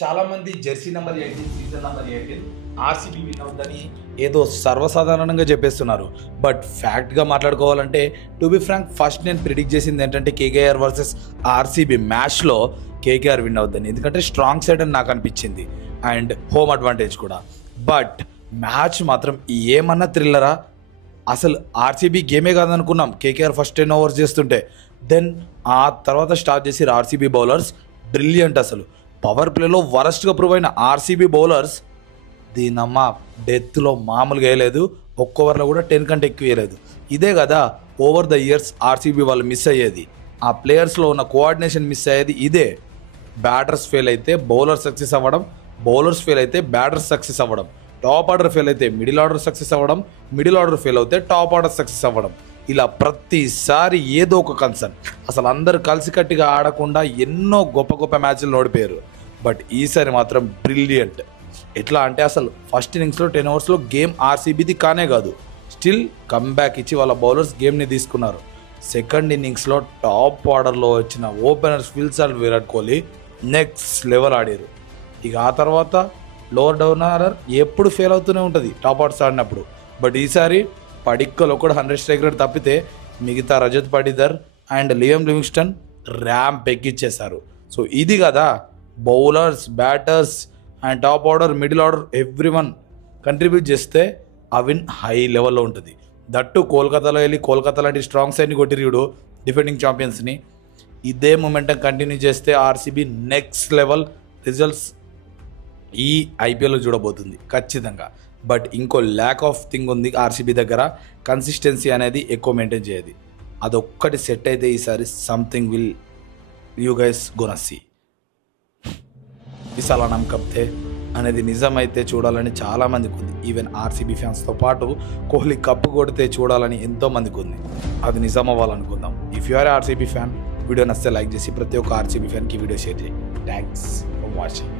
చాలా మంది Jersey number 18 season number 18 RCB win అవుతుందని ఏదో సర్వసాధారణంగా చెప్పేస్తున్నారు. బట్ ఫ్యాక్ట్గా మాట్లాడుకోవాలంటే టు బి ఫ్రాంక్ ఫస్ట్ నేను ప్రిడిక్ట్ చేసింది ఏంటంటే కేకేఆర్ వర్సెస్ ఆర్సీబీ మ్యాచ్లో కేకేఆర్ విన్ అవుతుందని. ఎందుకంటే స్ట్రాంగ్ సైడ్ అని నాకు అనిపించింది అండ్ హోమ్ అడ్వాంటేజ్ కూడా. బట్ మ్యాచ్ మాత్రం ఏమన్నా థ్రిల్లరా, అసలు ఆర్సీబీ గేమే కాదనుకున్నాం కేకేఆర్ ఫస్ట్ 10 ఓవర్స్ చేస్తుంటే. దెన్ ఆ తర్వాత స్టార్ట్ చేసి ఆర్సీబీ బౌలర్స్ బ్రిలియంట్. అసలు పవర్ ప్లేలో వరస్ట్గా ప్రూవ్ అయిన ఆర్సీబీ బౌలర్స్ దీనమ్మ డెత్లో మామూలుగా వేయలేదు. ఒక్క ఓవర్లో కూడా 10 కంటే ఎక్కువ వేయలేదు. ఇదే కదా ఓవర్ ద ఇయర్స్ ఆర్సీబీ వాళ్ళు మిస్ అయ్యేది, ఆ ప్లేయర్స్లో ఉన్న కోఆర్డినేషన్ మిస్ అయ్యేది. ఇదే బ్యాటర్స్ ఫెయిల్ అయితే బౌలర్ సక్సెస్ అవ్వడం, బౌలర్స్ ఫెయిల్ అయితే బ్యాటర్స్ సక్సెస్ అవ్వడం, టాప్ ఆర్డర్ ఫెయిల్ అయితే మిడిల్ ఆర్డర్ సక్సెస్ అవ్వడం, మిడిల్ ఆర్డర్ ఫెయిల్ అయితే టాప్ ఆర్డర్ సక్సెస్ అవ్వడం. ఇలా ప్రతిసారి ఏదో ఒక కన్సర్న్. అసలు అందరు కలిసికట్టుగా ఆడకుండా ఎన్నో గొప్ప గొప్ప మ్యాచ్లు ఓడిపోయారు. బట్ ఈసారి మాత్రం బ్రిలియంట్. ఎట్లా అంటే అసలు ఫస్ట్ ఇన్నింగ్స్లో 10 ఓవర్స్లో గేమ్ ఆర్సీబీది కానే కాదు, స్టిల్ కమ్బ్యాక్ ఇచ్చి వాళ్ళ బౌలర్స్ గేమ్ని తీసుకున్నారు. సెకండ్ ఇన్నింగ్స్లో టాప్ ఆర్డర్లో వచ్చిన openers Wilson and Virat Kohli next level ఆడారు. ఇక ఆ తర్వాత లోవర్ డౌన్ ఆర్డర్ ఎప్పుడు ఫెయిల్ అవుతూనే ఉంటుంది టాప్ ఆర్డర్స్ ఆడినప్పుడు. బట్ ఈసారి పడిక్కలు ఒకటి 100 స్ట్రైక్ రేట్ తప్పితే మిగతా Rajat Patidar and Liam Livingstone ramp ఎక్కిచ్చేశారు. సో ఇది కదా bowlers, batters and top order, middle order everyone contribute చేస్తే ఆ విన్ హై లెవెల్లో ఉంటుంది. దట్టు కోల్కతాలో వెళ్ళి కోల్కతా లాంటి స్ట్రాంగ్ సైడ్ని కొట్టిరియుడు డిఫెండింగ్ ఛాంపియన్స్ని. ఇదే మూమెంటం కంటిన్యూ చేస్తే ఆర్సీబీ నెక్స్ట్ లెవెల్ రిజల్ట్స్ ఈ ఐపీఎల్లో చూడబోతుంది ఖచ్చితంగా. బట్ ఇంకో ల్యాక్ ఆఫ్ థింగ్ ఉంది ఆర్సీబీ దగ్గర, కన్సిస్టెన్సీ అనేది ఎక్కువ మెయింటైన్ చేయదు. అదొక్కటి సెట్ అయితే ఈసారి something will you guys gonna see. ఈ సలా నమ్మకప్తే అనేది నిజమైతే చూడాలని చాలామందికి ఉంది. ఈవెన్ ఆర్సీబీ ఫ్యాన్స్తో పాటు కోహ్లీ కప్పు కొడితే చూడాలని ఎంతోమందికి ఉంది. అది నిజం అవ్వాలనుకుందాం. If you are RCB fan, video నచ్చితే లైక్ చేసి ప్రతి ఒక్క ఆర్సీబీ ఫ్యాన్కి వీడియో షేర్ చేయి. Thanks for watching.